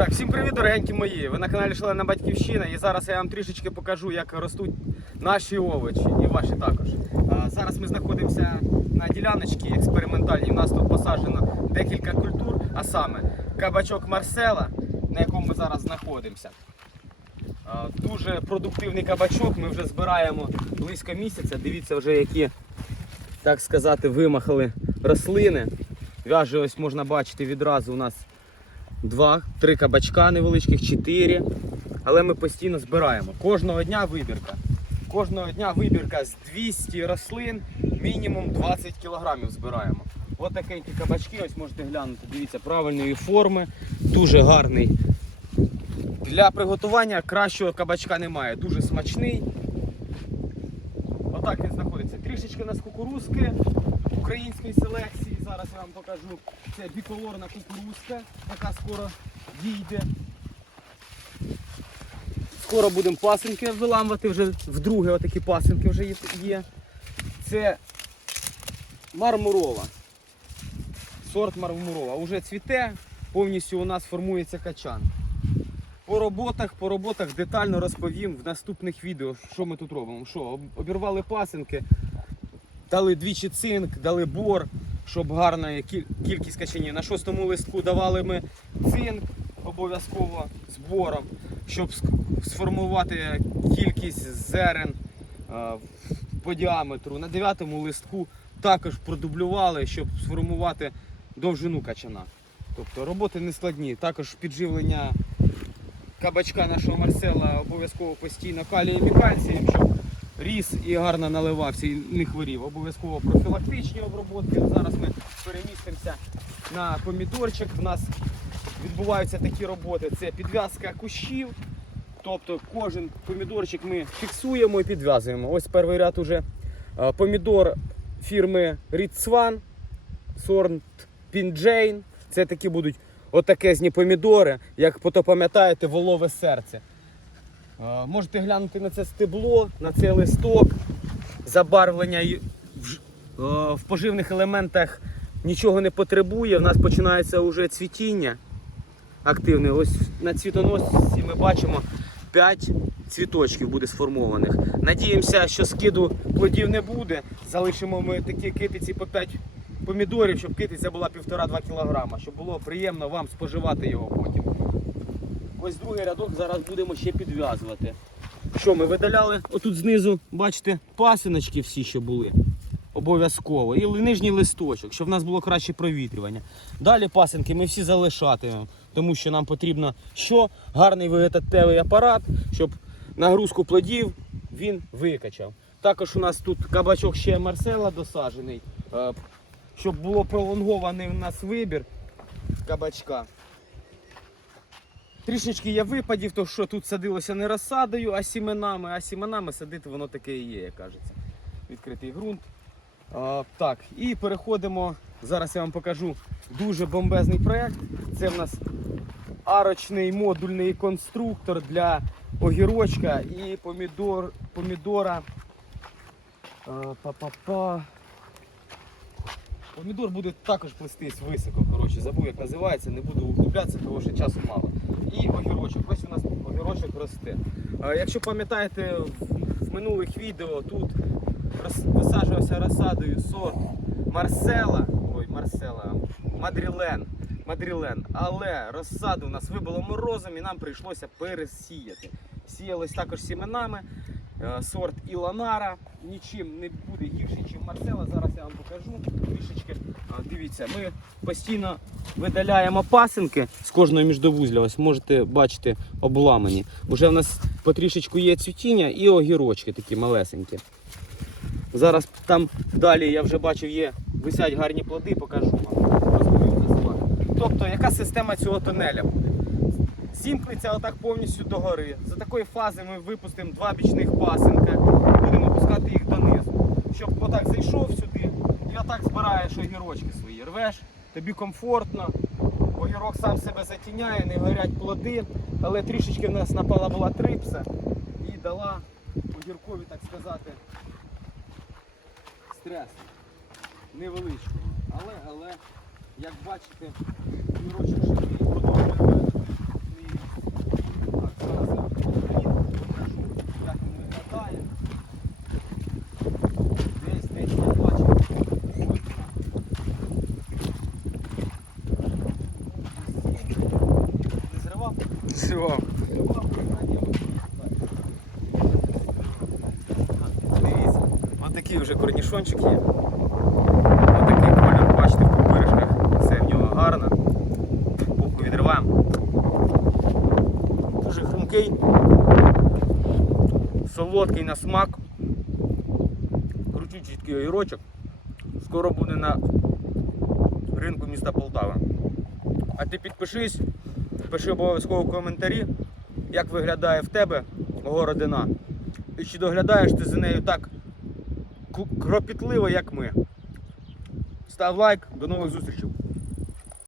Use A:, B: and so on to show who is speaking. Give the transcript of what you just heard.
A: Так, всім привіт, дорогенькі мої! Ви на каналі Шалена Батьківщина і зараз я вам трішечки покажу, як ростуть наші овочі і ваші також. А, Зараз ми знаходимося на діляночці експериментальній. У нас тут посаджено декілька культур, а саме кабачок Марсела, на якому ми зараз знаходимося. А, Дуже продуктивний кабачок. Ми вже збираємо близько місяця. Дивіться, вже які, так сказати, вимахали рослини. Вяже ось можна бачити відразу у нас два, три кабачка невеличких, чотири. Але ми постійно збираємо. Кожного дня вибірка. Кожного дня вибірка з 200 рослин, мінімум 20 кілограмів збираємо. Ось такенькі кабачки, ось можете глянути, дивіться, правильної форми, дуже гарний. Для приготування кращого кабачка немає. Дуже смачний. Отак він знаходиться. Трішечки у нас кукурузки української селекції. Зараз я вам покажу. Це біколорна кукурузка, яка скоро дійде. Скоро будемо пасинки виламувати, вже вдруге отакі пасинки вже є-. Це мармурова. Сорт мармурова. Уже цвіте, повністю у нас формується качан. По роботах, по роботах детально розповім в наступних відео, що ми тут робимо. Що, обірвали пасинки, дали двічі цинк, дали бор, щоб гарна кількість качанів. На шостому листку давали ми цинк обов'язково з бором, щоб сформувати кількість зерен по діаметру. На дев'ятому листку також продублювали, щоб сформувати довжину качана. Тобто роботи не складні. Також підживлення кабачка нашого Марсела обов'язково постійно калієм і кальцієм, щоб ріс і гарно наливався і не хворів. Обов'язково профілактичні обробки. Зараз ми перемістимося на помідорчик. У нас відбуваються такі роботи. Це підв'язка кущів. Тобто кожен помідорчик ми фіксуємо і підв'язуємо. Ось перший ряд уже е, помідор фірми Рідсван, сорт Пінджейн. Це такі будуть отакезні помідори, як пото пам'ятаєте, волове серце. Е, Можете глянути на це стебло, на цей листок, забарвлення в е, в поживних елементах нічого не потребує. У нас починається вже цвітіння активне. Ось на цвітоносці ми бачимо 5 цвіточків буде сформованих. Надіємося, що скиду плодів не буде. Залишимо ми такі китиці по 5 помідорів, щоб китиця була 1,5-2 кг, щоб було приємно вам споживати його потім. Ось другий рядок зараз будемо ще підв'язувати. Що ми видаляли? Отут знизу, бачите, пасиночки всі, що були. Обов'язково. І нижній листочок, щоб в нас було краще провітрювання. Далі пасинки ми всі залишатимемо, тому що нам потрібно що? Гарний вегетативний апарат, щоб нагрузку плодів він викачав. Також у нас тут кабачок ще Марсела досаджений, е, щоб було пролонгований у нас вибір кабачка. Трішечки є випадів, то що тут садилося не розсадою, а сіменами, а сіменами садити воно таке і є, як кажеться. Відкритий ґрунт. А, так, і переходимо. Зараз я вам покажу дуже бомбезний проєкт. Це в нас арочний модульний конструктор для огірочка і помідор, помідора. А. Помідор буде також плестись високо. Коротше, забув як називається, не буду углублятися, тому що часу мало. І огірочок. Ось у нас огірочок росте. Якщо пам'ятаєте, в, минулих відео тут висаджувався розсадою сорт Марсела. Ой, Марсела, Мадрілен. Мадрілен. Але розсаду у нас вибило морозом і нам прийшлося пересіяти. Сіялось також сіменами. Е, Сорт Іланара нічим не буде гірший, ніж Марсела. Зараз я вам покажу трішечки. Дивіться, ми постійно видаляємо пасинки з кожного міждовузля. Ось можете бачити обламані. Уже в нас потрішечку є цвітіння і огірочки такі малесенькі. Зараз там далі я вже бачив, є висять гарні плоди, покажу вам. Тобто, яка система цього тунеля буде? Зімкнеться отак повністю догори. За такої фази ми випустимо два бічних пасинка, будемо пускати їх донизу. Щоб отак зайшов сюди і отак збираєш огірочки свої. Рвеш, тобі комфортно, огірок сам себе затіняє, не горять плоди, але трішечки в нас напала була трипса і дала огіркові, так сказати, стрес невеличкого. Але, але, як бачите, огірочок живий, Все. Дивіться, отакий вже корнішончик є. Отакий колір, бачите, в пупиришках. Все в нього гарно. Пупку відриваємо. Дуже хрумкий, солодкий на смак. Крутючий такий огірочок. Скоро буде на ринку міста Полтава. А ти підпишись, пиши обов'язково в коментарі, як виглядає в тебе городина. І чи доглядаєш ти за нею так кропітливо, як ми. Став лайк, до нових зустрічей.